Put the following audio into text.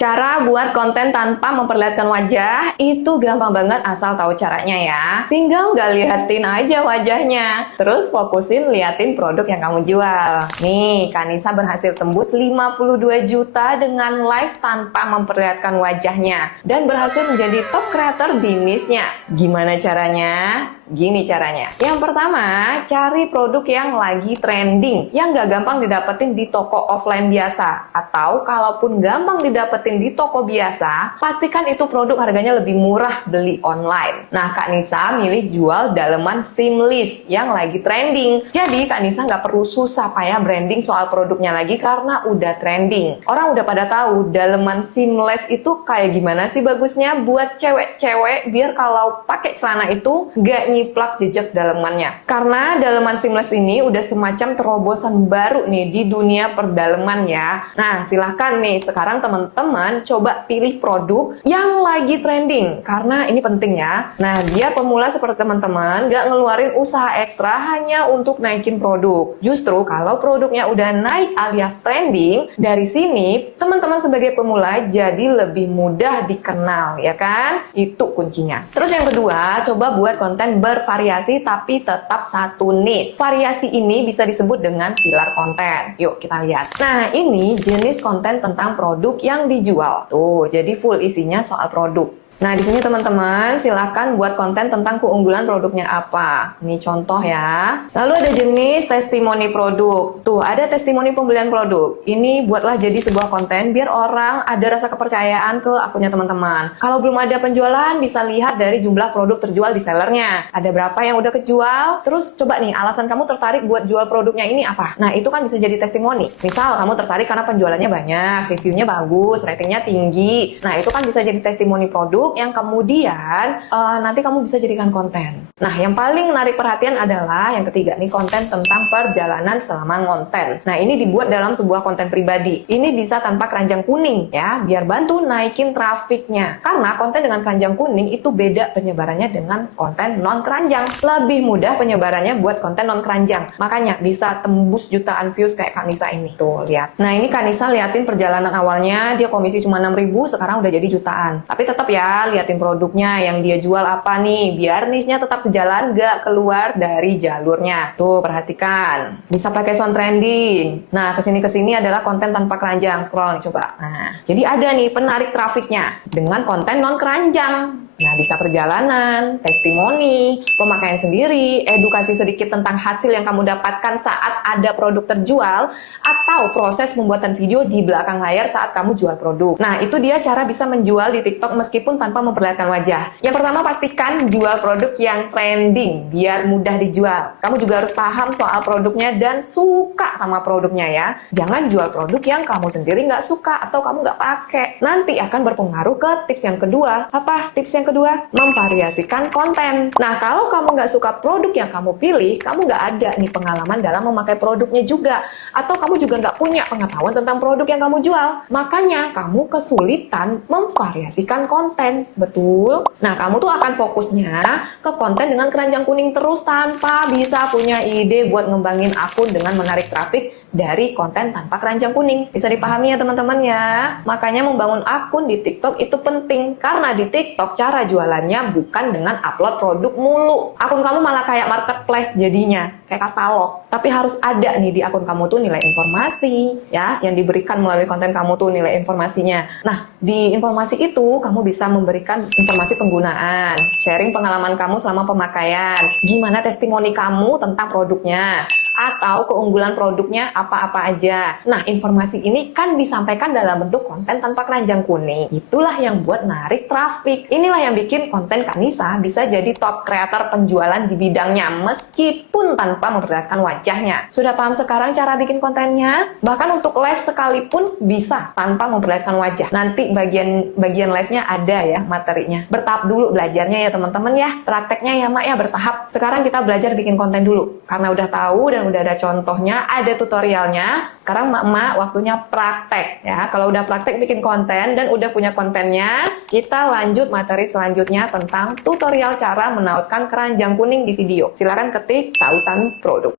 Cara buat konten tanpa memperlihatkan wajah itu gampang banget asal tahu caranya ya. Tinggal nggak liatin aja wajahnya. Terus fokusin liatin produk yang kamu jual. Nih, Kanisa berhasil tembus 52 juta dengan live tanpa memperlihatkan wajahnya. Dan berhasil menjadi top creator di niche-nya. Gimana caranya? Gini caranya. Yang pertama, cari produk yang lagi trending, yang nggak gampang didapetin di toko offline biasa. Atau kalaupun gampang didapetin di toko biasa, pastikan itu produk harganya lebih murah beli online. Nah, Kak Nisa milih jual daleman seamless yang lagi trending. Jadi, Kak Nisa nggak perlu susah payah branding soal produknya lagi karena udah trending. Orang udah pada tahu daleman seamless itu kayak gimana sih bagusnya buat cewek-cewek biar kalau pakai celana itu nggak nyiplak jejak dalemannya. Karena daleman seamless ini udah semacam terobosan baru nih di dunia perdaleman ya. Nah, silahkan nih sekarang teman-teman coba pilih produk yang lagi trending karena ini penting ya. Nah, biar pemula seperti teman-teman nggak ngeluarin usaha ekstra hanya untuk naikin produk. Justru kalau produknya udah naik alias trending, dari sini teman-teman sebagai pemula jadi lebih mudah dikenal ya kan? Itu kuncinya. Terus yang kedua, coba buat konten bervariasi tapi tetap satu niche. Variasi ini bisa disebut dengan pilar konten. Yuk kita lihat. Nah, ini jenis konten tentang produk yang dijual. Tuh, jadi full isinya soal produk. Nah, di sini teman-teman silahkan buat konten tentang keunggulan produknya apa. Ini contoh ya. Lalu ada jenis testimoni produk. Tuh, ada testimoni pembelian produk. Ini buatlah jadi sebuah konten biar orang ada rasa kepercayaan ke akunnya teman-teman. Kalau belum ada penjualan, bisa lihat dari jumlah produk terjual di sellernya. Ada berapa yang udah kejual. Terus coba nih, alasan kamu tertarik buat jual produknya ini apa? Nah, itu kan bisa jadi testimoni. Misal, kamu tertarik karena penjualannya banyak, reviewnya bagus, ratingnya tinggi. Nah, itu kan bisa jadi testimoni produk yang kemudian nanti kamu bisa jadikan konten. Nah, yang paling menarik perhatian adalah yang ketiga nih, konten tentang perjalanan selama ngonten. Nah, ini dibuat dalam sebuah konten pribadi. Ini bisa tanpa keranjang kuning ya, biar bantu naikin trafiknya. Karena konten dengan keranjang kuning itu beda penyebarannya dengan konten non keranjang. Lebih mudah penyebarannya buat konten non keranjang. Makanya bisa tembus jutaan views kayak Kak Nisa ini. Tuh, lihat. Nah, ini Kak Nisa liatin perjalanan awalnya, dia komisi cuma 6.000, sekarang udah jadi jutaan. Tapi tetap ya, liatin produknya yang dia jual apa nih, biar niche-nya tetap sejalan, gak keluar dari jalurnya. Tuh, perhatikan. Bisa pakai sound trending. Nah, kesini-kesini adalah konten tanpa keranjang. Scroll nih, coba. Nah, jadi ada nih penarik trafiknya dengan konten non keranjang. Nah, bisa perjalanan, testimoni, pemakaian sendiri, edukasi sedikit tentang hasil yang kamu dapatkan saat ada produk terjual, atau proses pembuatan video di belakang layar saat kamu jual produk. Nah, itu dia cara bisa menjual di TikTok meskipun tanpa memperlihatkan wajah. Yang pertama, pastikan jual produk yang trending, biar mudah dijual. Kamu juga harus paham soal produknya dan suka sama produknya ya. Jangan jual produk yang kamu sendiri nggak suka atau kamu nggak pakai. Nanti akan berpengaruh ke tips yang kedua. Apa tips yang kedua? Memvariasikan konten. Nah, kalau kamu nggak suka produk yang kamu pilih, kamu nggak ada nih pengalaman dalam memakai produknya juga. Atau kamu juga nggak punya pengetahuan tentang produk yang kamu jual. Makanya, kamu kesulitan memvariasikan konten. Betul? Nah, kamu tuh akan fokusnya ke konten dengan keranjang kuning terus tanpa bisa punya ide buat ngembangin akun dengan menarik trafik dari konten tanpa keranjang kuning. Bisa dipahami ya teman-teman ya? Makanya membangun akun di TikTok itu penting. Karena di TikTok cara jualannya bukan dengan upload produk mulu. Akun kamu malah kayak marketplace jadinya. Kayak katalog. Tapi harus ada nih di akun kamu tuh nilai informasi ya, yang diberikan melalui konten kamu tuh nilai informasinya. Nah, di informasi itu kamu bisa memberikan informasi penggunaan, sharing pengalaman kamu selama pemakaian, gimana testimoni kamu tentang produknya, atau keunggulan produknya apa-apa aja. Nah, informasi ini kan disampaikan dalam bentuk konten tanpa keranjang kuning. Itulah yang buat narik traffic. Inilah yang bikin konten Kak Nisa bisa jadi top creator penjualan di bidangnya meskipun tanpa memperlihatkan wajahnya. Sudah paham sekarang cara bikin kontennya? Bahkan untuk live sekalipun bisa tanpa memperlihatkan wajah. Nanti bagian live-nya ada ya materinya. Bertahap dulu belajarnya ya teman-teman ya. Prakteknya ya Mak ya bertahap. Sekarang kita belajar bikin konten dulu. Karena udah tahu dan udah ada contohnya, ada tutorialnya. Sekarang Mak waktunya praktek ya. Kalau udah praktek bikin konten dan udah punya kontennya, kita lanjut materi selanjutnya tentang tutorial cara menautkan keranjang kuning di video. Silakan ketik tautan produk.